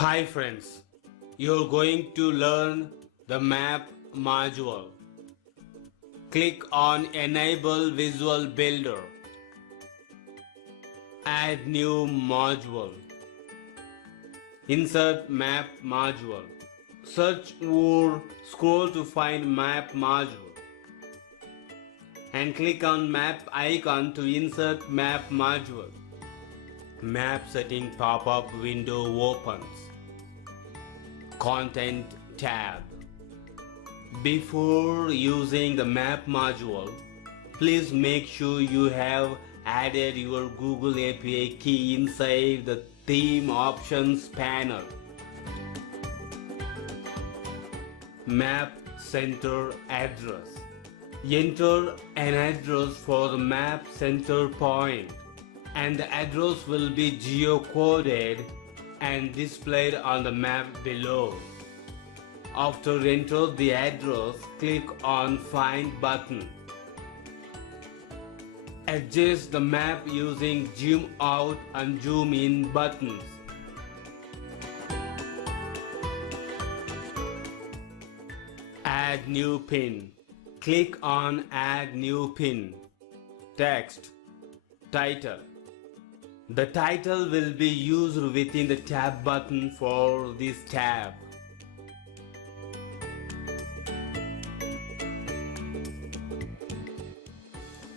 Hi friends, you're going to learn the map module. Click on Enable Visual Builder. Add new module. Insert map module. Search or scroll to find map module. And click on map icon to insert map module. Map setting pop-up window opens. Content tab. Before using the map module, please make sure you have added your Google API key inside the theme options panel. Map center address. Enter an address for the map center point, and the address will be geocoded and displayed on the map below. After enter the address, click on Find button. Adjust the map using zoom out and zoom in buttons. Add new pin. Click on Add new pin. Text. Title. The title will be used within the tab button for this tab.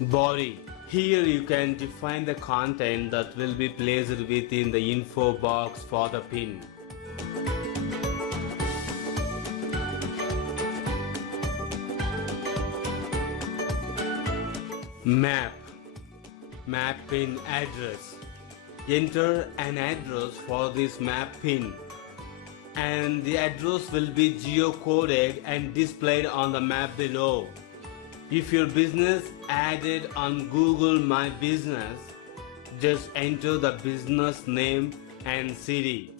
Body. Here you can define the content that will be placed within the info box for the pin. Map. Map pin address. Enter an address for this map pin, and the address will be geocoded and displayed on the map below. If your business added on Google My Business, just enter the business name and city.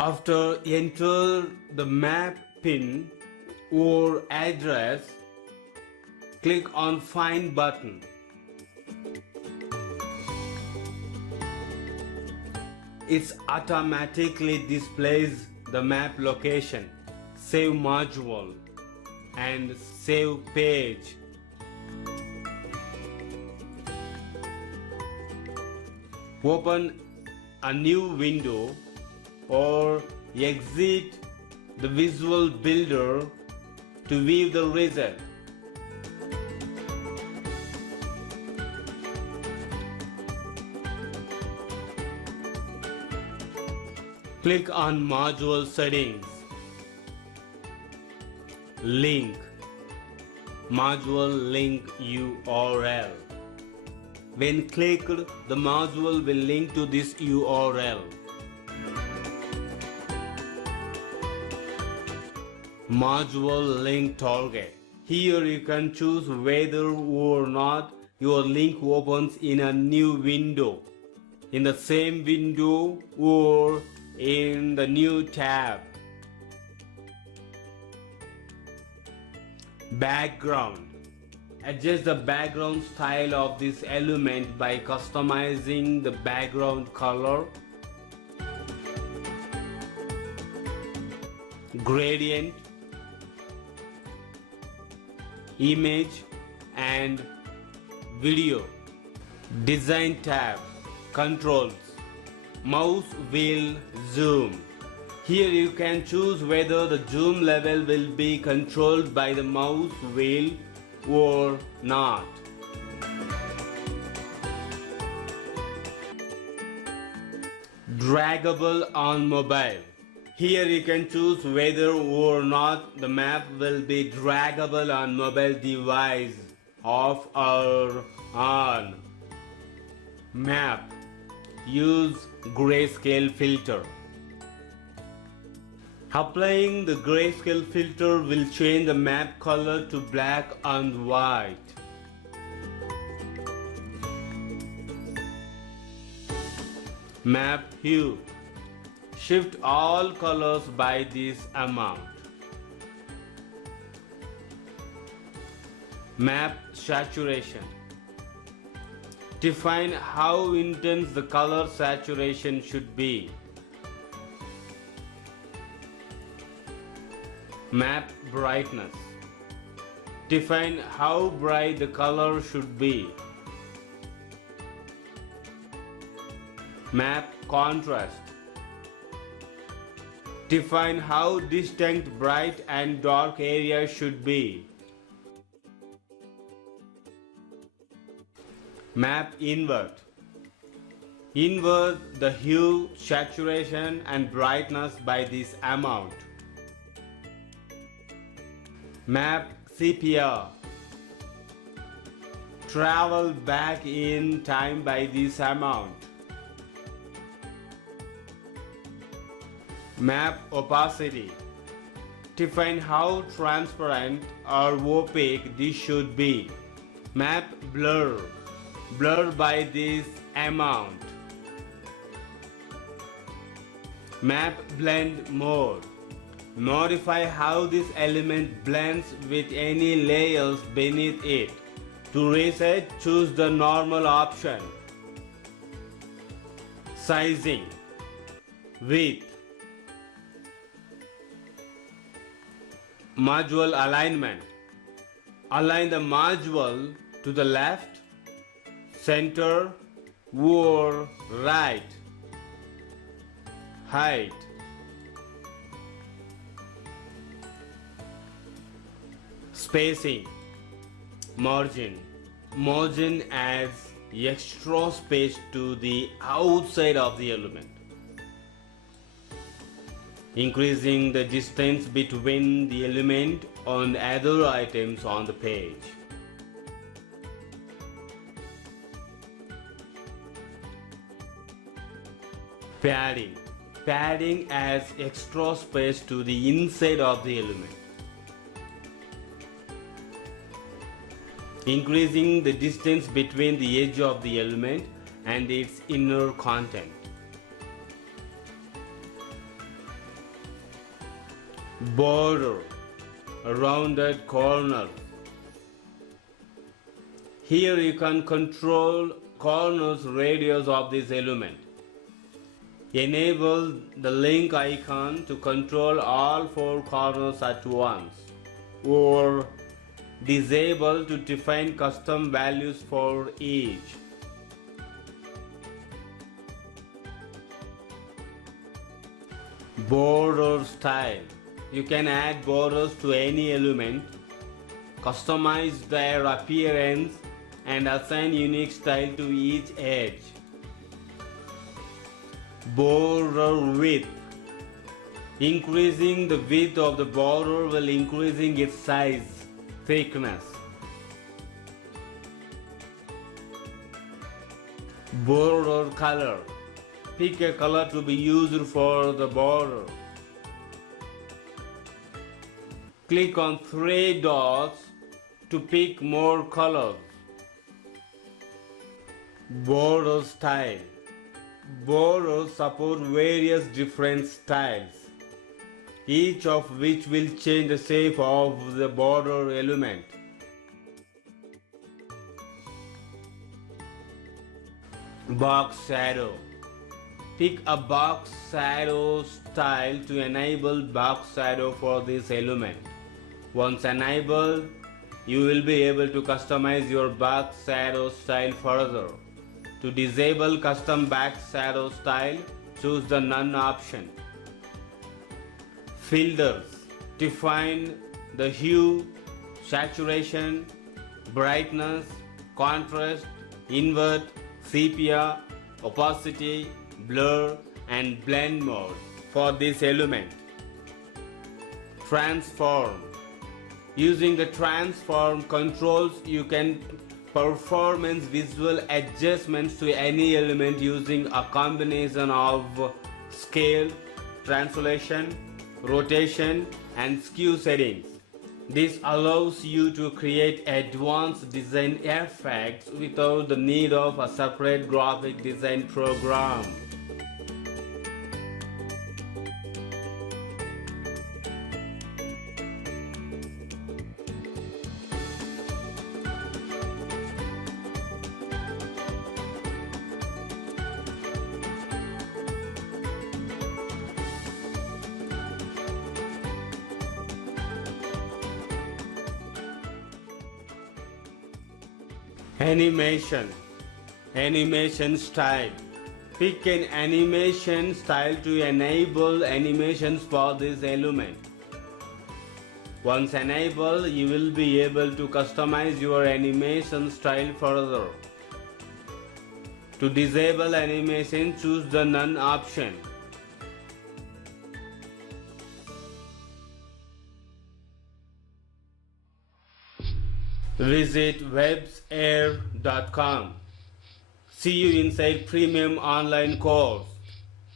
After enter the map pin or address, click on Find button. It automatically displays the map location, save module, and save page. Open a new window or exit the Visual Builder to view the result. Click on Module Settings. Link. Module link URL. When clicked, the module will link to this URL. Module link target. Here you can choose whether or not your link opens in a new window, in the same window, or in the new tab. Background. Adjust the background style of this element by customizing the background color, gradient, image, and video. Design tab. Controls. Mouse wheel zoom. Here you can choose whether the zoom level will be controlled by the mouse wheel or not. Draggable on mobile. Here you can choose whether or not the map will be draggable on mobile device, off or on. Map. Use grayscale filter. Applying the grayscale filter will change the map color to black and white. Map hue. Shift all colors by this amount. Map saturation. Define how intense the color saturation should be. Map brightness. Define how bright the color should be. Map contrast. Define how distinct bright and dark areas should be. Map invert. Invert the hue, saturation and brightness by this amount. Map sepia. Travel back in time by this amount. Map opacity. Define how transparent or opaque this should be. Map blur. Blur by this amount. Map blend mode. Modify how this element blends with any layers beneath it. To reset, choose the normal option. Sizing. Width. Module alignment. Align the module to the left, center, or right. Height. Spacing. Margin. Margin adds extra space to the outside of the element, increasing the distance between the element and other items on the page. Padding. Padding adds extra space to the inside of the element, increasing the distance between the edge of the element and its inner content. Border. A rounded corner. Here you can control corners radius of this element. Enable the link icon to control all 4 corners at once, or disable to define custom values for each. Border style. You can add borders to any element, customize their appearance, and assign unique style to each edge. Border width. Increasing the width of the border while increasing its size, thickness. Border color. Pick a color to be used for the border. Click on 3 dots to pick more colors. Border style. Borders support various different styles, each of which will change the shape of the border element. Box shadow. Pick a box shadow style to enable box shadow for this element. Once enabled, you will be able to customize your box shadow style further. To disable custom back shadow style, choose the None option. Filters. Define the hue, saturation, brightness, contrast, invert, sepia, opacity, blur, and blend mode for this element. Transform. Using the transform controls, you can perform visual adjustments to any element using a combination of scale, translation, rotation, and skew settings. This allows you to create advanced design effects without the need of a separate graphic design program. Animation. Animation style. Pick an animation style to enable animations for this element. Once enabled, you will be able to customize your animation style further. To disable animation, choose the None option. Visit websair.com. See you inside premium online course.